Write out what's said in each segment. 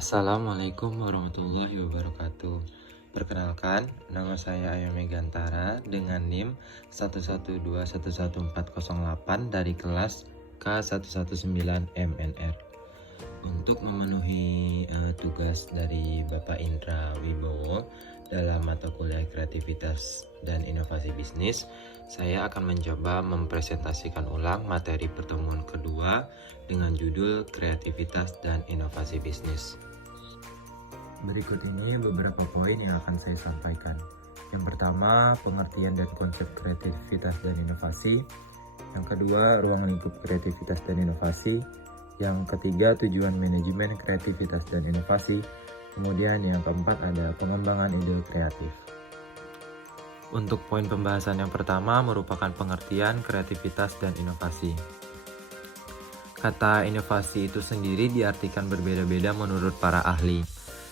Assalamualaikum warahmatullahi wabarakatuh. Perkenalkan, nama saya Ayam Megantara dengan NIM 112111408 dari kelas K119MNR. Untuk memenuhi tugas dari Bapak Indra Wibowo dalam mata kuliah kreativitas dan inovasi bisnis, saya akan mencoba mempresentasikan ulang materi pertemuan kedua dengan judul kreativitas dan inovasi bisnis. Berikut ini beberapa poin yang akan saya sampaikan. Yang pertama, pengertian dan konsep kreativitas dan inovasi. Yang kedua, ruang lingkup kreativitas dan inovasi. Yang ketiga, tujuan manajemen kreativitas dan inovasi. Kemudian yang keempat ada pengembangan ide kreatif. Untuk poin pembahasan yang pertama merupakan pengertian kreativitas dan inovasi. Kata inovasi itu sendiri diartikan berbeda-beda menurut para ahli.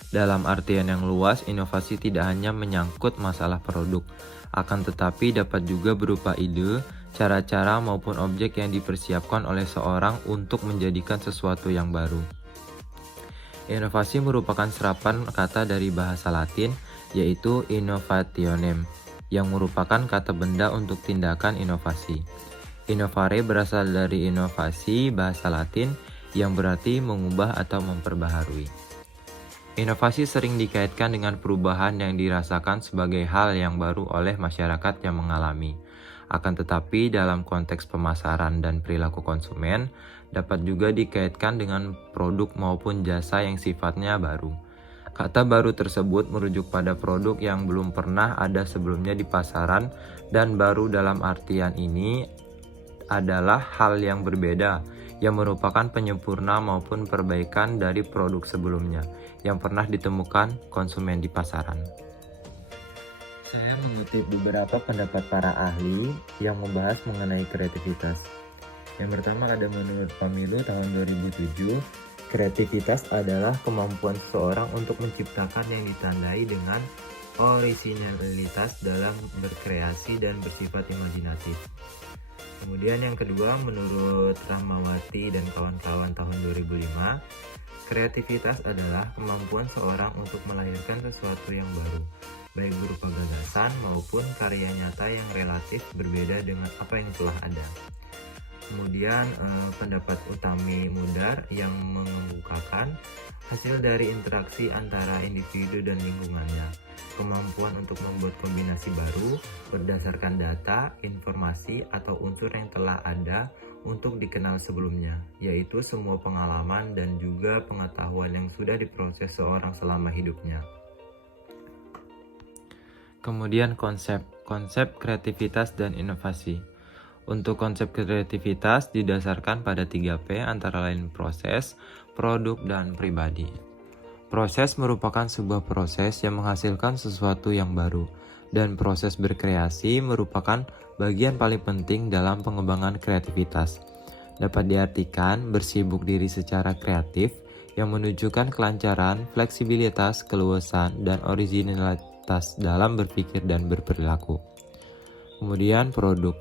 Dalam artian yang luas, inovasi tidak hanya menyangkut masalah produk, akan tetapi dapat juga berupa ide, cara-cara maupun objek yang dipersiapkan oleh seorang untuk menjadikan sesuatu yang baru. Inovasi merupakan serapan kata dari bahasa Latin, yaitu innovationem, yang merupakan kata benda untuk tindakan inovasi. Innovare berasal dari inovasi bahasa Latin yang berarti mengubah atau memperbaharui. Inovasi sering dikaitkan dengan perubahan yang dirasakan sebagai hal yang baru oleh masyarakat yang mengalami. Akan tetapi dalam konteks pemasaran dan perilaku konsumen, dapat juga dikaitkan dengan produk maupun jasa yang sifatnya baru. Kata baru tersebut merujuk pada produk yang belum pernah ada sebelumnya di pasaran, dan baru dalam artian ini adalah hal yang berbeda, yang merupakan penyempurna maupun perbaikan dari produk sebelumnya yang pernah ditemukan konsumen di pasaran. Saya mengutip beberapa pendapat para ahli yang membahas mengenai kreativitas. Yang pertama ada menurut Pamilu tahun 2007, kreativitas adalah kemampuan seseorang untuk menciptakan yang ditandai dengan orisinalitas dalam berkreasi dan bersifat imajinatif. Kemudian yang kedua, menurut Rahmawati dan kawan-kawan tahun 2005, kreativitas adalah kemampuan seorang untuk melahirkan sesuatu yang baru, baik berupa gagasan maupun karya nyata yang relatif berbeda dengan apa yang telah ada. Kemudian pendapat Utami Mudar yang mengemukakan hasil dari interaksi antara individu dan lingkungannya, kemampuan untuk membuat kombinasi baru berdasarkan data, informasi, atau unsur yang telah ada untuk dikenal sebelumnya, yaitu semua pengalaman dan juga pengetahuan yang sudah diproses seorang selama hidupnya. Kemudian konsep kreativitas dan inovasi. Untuk konsep kreativitas didasarkan pada 3P antara lain proses, produk, dan pribadi. Proses merupakan sebuah proses yang menghasilkan sesuatu yang baru, dan proses berkreasi merupakan bagian paling penting dalam pengembangan kreativitas. Dapat diartikan bersibuk diri secara kreatif yang menunjukkan kelancaran, fleksibilitas, keluasan, dan originalitas dalam berpikir dan berperilaku. Kemudian produk.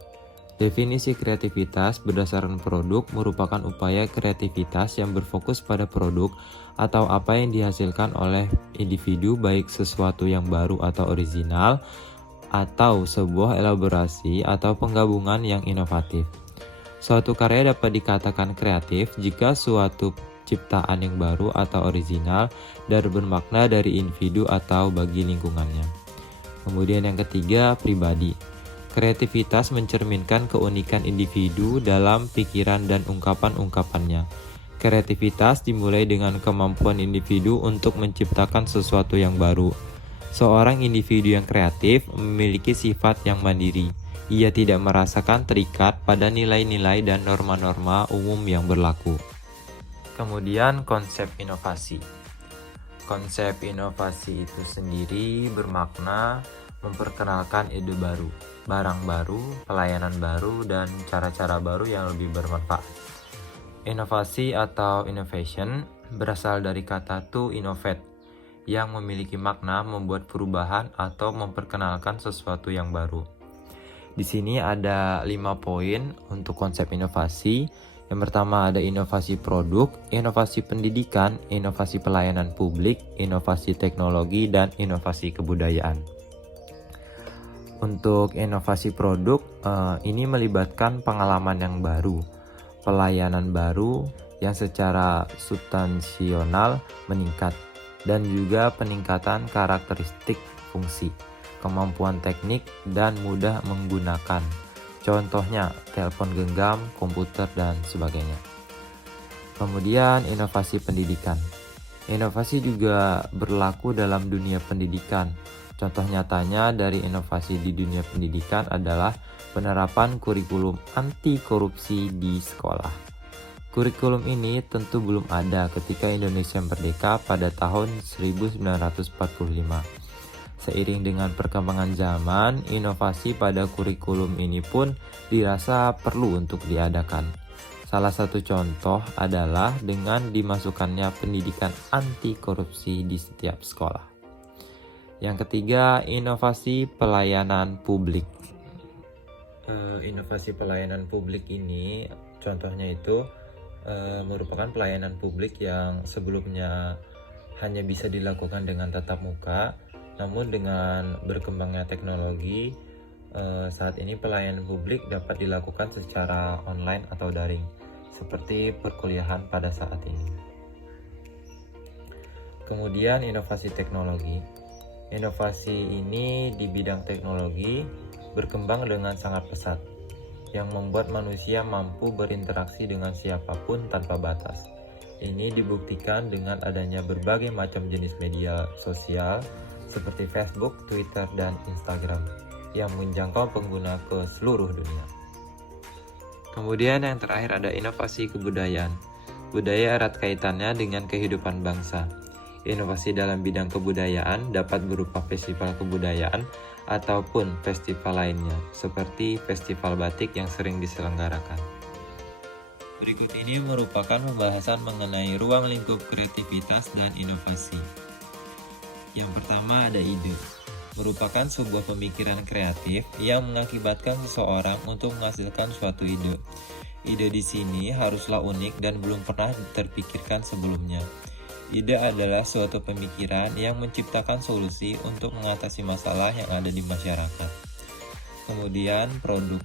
Definisi kreativitas berdasarkan produk merupakan upaya kreativitas yang berfokus pada produk atau apa yang dihasilkan oleh individu, baik sesuatu yang baru atau original, atau sebuah elaborasi atau penggabungan yang inovatif. Suatu karya dapat dikatakan kreatif jika suatu ciptaan yang baru atau original dan bermakna dari individu atau bagi lingkungannya. Kemudian yang ketiga, pribadi. Kreativitas mencerminkan keunikan individu dalam pikiran dan ungkapan-ungkapannya. Kreativitas dimulai dengan kemampuan individu untuk menciptakan sesuatu yang baru. Seorang individu yang kreatif memiliki sifat yang mandiri. Ia tidak merasakan terikat pada nilai-nilai dan norma-norma umum yang berlaku. Kemudian konsep inovasi. Konsep inovasi itu sendiri bermakna memperkenalkan ide baru, barang baru, pelayanan baru, dan cara-cara baru yang lebih bermanfaat. Inovasi atau innovation berasal dari kata to innovate, yang memiliki makna membuat perubahan atau memperkenalkan sesuatu yang baru. Di sini ada 5 poin untuk konsep inovasi. Yang pertama ada inovasi produk, inovasi pendidikan, inovasi pelayanan publik, inovasi teknologi, dan inovasi kebudayaan. Untuk inovasi produk, ini melibatkan pengalaman yang baru, pelayanan baru yang secara substansional meningkat, dan juga peningkatan karakteristik fungsi, kemampuan teknik, dan mudah menggunakan. Contohnya, telepon genggam, komputer, dan sebagainya. Kemudian, inovasi pendidikan. Inovasi juga berlaku dalam dunia pendidikan. Contoh nyatanya dari inovasi di dunia pendidikan adalah penerapan kurikulum anti korupsi di sekolah. Kurikulum ini tentu belum ada ketika Indonesia merdeka pada tahun 1945. Seiring dengan perkembangan zaman, inovasi pada kurikulum ini pun dirasa perlu untuk diadakan. Salah satu contoh adalah dengan dimasukkannya pendidikan anti korupsi di setiap sekolah. Yang ketiga, inovasi pelayanan publik. Inovasi pelayanan publik ini contohnya itu merupakan pelayanan publik yang sebelumnya hanya bisa dilakukan dengan tatap muka, namun dengan berkembangnya teknologi, saat ini pelayanan publik dapat dilakukan secara online atau daring, seperti perkuliahan pada saat ini. Kemudian inovasi teknologi. Inovasi ini di bidang teknologi berkembang dengan sangat pesat, yang membuat manusia mampu berinteraksi dengan siapapun tanpa batas. Ini dibuktikan dengan adanya berbagai macam jenis media sosial seperti Facebook, Twitter, dan Instagram yang menjangkau pengguna ke seluruh dunia. Kemudian yang terakhir ada inovasi kebudayaan. Budaya erat kaitannya dengan kehidupan bangsa. Inovasi dalam bidang kebudayaan dapat berupa festival kebudayaan ataupun festival lainnya, seperti festival batik yang sering diselenggarakan. Berikut ini merupakan pembahasan mengenai ruang lingkup kreativitas dan inovasi. Yang pertama ada ide. Merupakan sebuah pemikiran kreatif yang mengakibatkan seseorang untuk menghasilkan suatu ide. Ide di sini haruslah unik dan belum pernah terpikirkan sebelumnya. Ide adalah suatu pemikiran yang menciptakan solusi untuk mengatasi masalah yang ada di masyarakat. Kemudian, produk.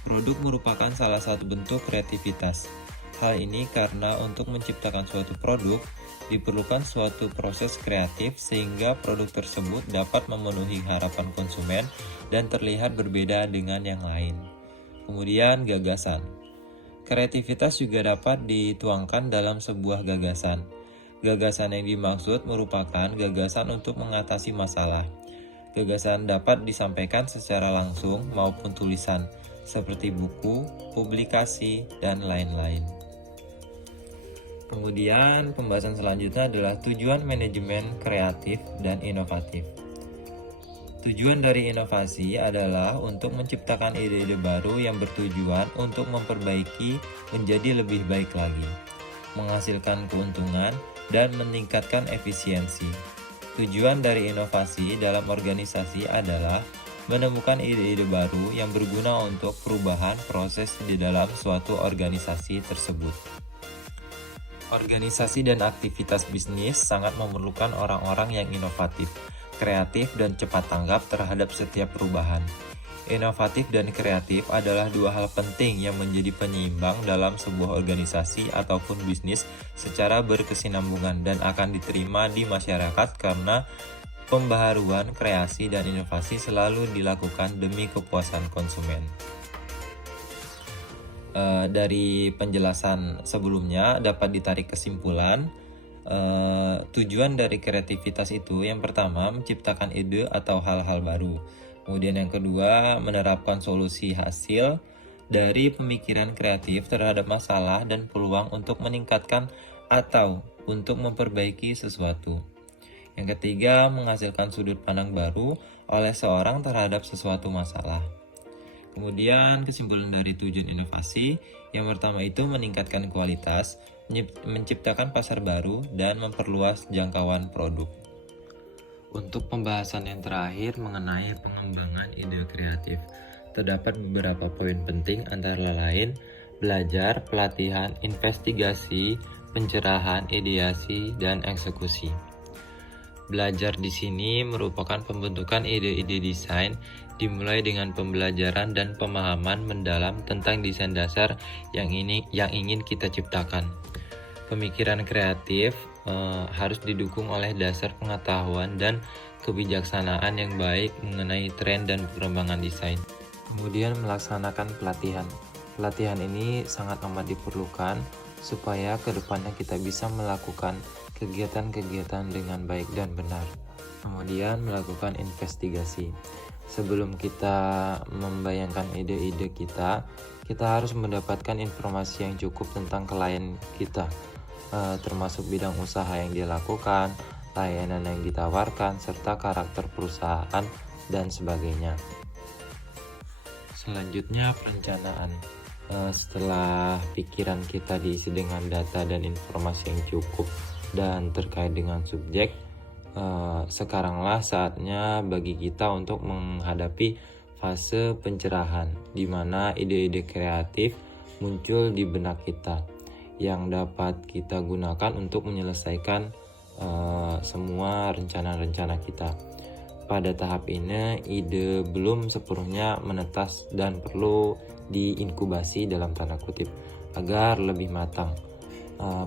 Produk merupakan salah satu bentuk kreativitas. Hal ini karena untuk menciptakan suatu produk, diperlukan suatu proses kreatif sehingga produk tersebut dapat memenuhi harapan konsumen dan terlihat berbeda dengan yang lain. Kemudian, gagasan. Kreativitas juga dapat dituangkan dalam sebuah gagasan. Gagasan yang dimaksud merupakan gagasan untuk mengatasi masalah. Gagasan dapat disampaikan secara langsung maupun tulisan, seperti buku, publikasi, dan lain-lain. Kemudian, pembahasan selanjutnya adalah tujuan manajemen kreatif dan inovatif. Tujuan dari inovasi adalah untuk menciptakan ide-ide baru yang bertujuan untuk memperbaiki menjadi lebih baik lagi, menghasilkan keuntungan, dan meningkatkan efisiensi. Tujuan dari inovasi dalam organisasi adalah menemukan ide-ide baru yang berguna untuk perubahan proses di dalam suatu organisasi tersebut. Organisasi dan aktivitas bisnis sangat memerlukan orang-orang yang inovatif, kreatif, dan cepat tanggap terhadap setiap perubahan. Inovatif dan kreatif adalah dua hal penting yang menjadi penyeimbang dalam sebuah organisasi ataupun bisnis secara berkesinambungan dan akan diterima di masyarakat karena pembaharuan, kreasi, dan inovasi selalu dilakukan demi kepuasan konsumen. Dari penjelasan sebelumnya dapat ditarik kesimpulan tujuan dari kreativitas itu yang pertama menciptakan ide atau hal-hal baru. Kemudian yang kedua, menerapkan solusi hasil dari pemikiran kreatif terhadap masalah dan peluang untuk meningkatkan atau untuk memperbaiki sesuatu. Yang ketiga, menghasilkan sudut pandang baru oleh seorang terhadap sesuatu masalah. Kemudian kesimpulan dari tujuan inovasi, yang pertama itu meningkatkan kualitas, menciptakan pasar baru, dan memperluas jangkauan produk. Untuk pembahasan yang terakhir mengenai pengembangan ide kreatif, terdapat beberapa poin penting antara lain belajar, pelatihan, investigasi, pencerahan, ideasi, dan eksekusi. Belajar di sini merupakan pembentukan ide-ide desain, dimulai dengan pembelajaran dan pemahaman mendalam tentang desain dasar yang ingin kita ciptakan. Pemikiran kreatif harus didukung oleh dasar pengetahuan dan kebijaksanaan yang baik mengenai tren dan perkembangan desain. Kemudian melaksanakan pelatihan. Pelatihan ini sangat amat diperlukan supaya kedepannya kita bisa melakukan kegiatan-kegiatan dengan baik dan benar. Kemudian melakukan investigasi. Sebelum kita membayangkan ide-ide kita harus mendapatkan informasi yang cukup tentang klien kita, termasuk bidang usaha yang dilakukan, layanan yang ditawarkan, serta karakter perusahaan, dan sebagainya. Selanjutnya, perencanaan. Setelah pikiran kita diisi dengan data dan informasi yang cukup dan terkait dengan subjek, sekaranglah saatnya bagi kita untuk menghadapi fase pencerahan, di mana ide-ide kreatif muncul di benak kita yang dapat kita gunakan untuk menyelesaikan semua rencana-rencana kita. Pada tahap ini, ide belum sepenuhnya menetas dan perlu diinkubasi dalam tanda kutip agar lebih matang.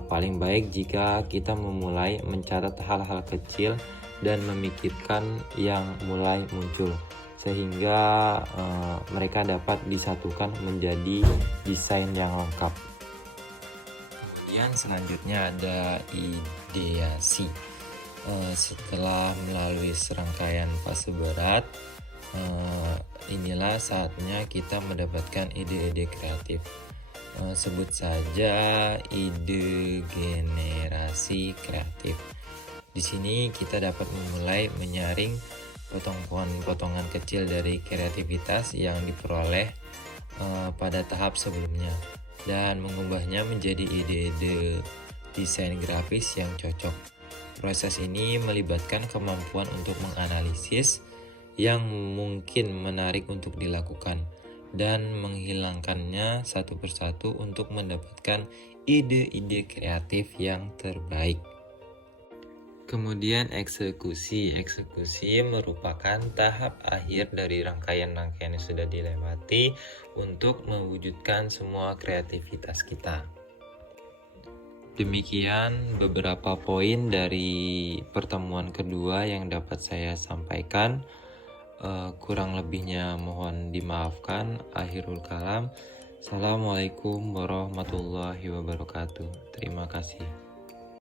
Paling baik jika kita memulai mencatat hal-hal kecil dan memikirkan yang mulai muncul, sehingga mereka dapat disatukan menjadi desain yang lengkap. Kemudian selanjutnya ada ideasi. Setelah melalui serangkaian fase berat, inilah saatnya kita mendapatkan ide-ide kreatif. Sebut saja ide generasi kreatif. Di sini kita dapat memulai menyaring potongan kecil dari kreativitas yang diperoleh pada tahap sebelumnya dan mengubahnya menjadi ide-ide desain grafis yang cocok. Proses ini melibatkan kemampuan untuk menganalisis yang mungkin menarik untuk dilakukan dan menghilangkannya satu persatu untuk mendapatkan ide-ide kreatif yang terbaik. Kemudian eksekusi. Eksekusi merupakan tahap akhir dari rangkaian-rangkaian yang sudah dilewati untuk mewujudkan semua kreativitas kita. Demikian beberapa poin dari pertemuan kedua yang dapat saya sampaikan. Kurang lebihnya mohon dimaafkan. Akhirul kalam. Assalamualaikum warahmatullahi wabarakatuh. Terima kasih.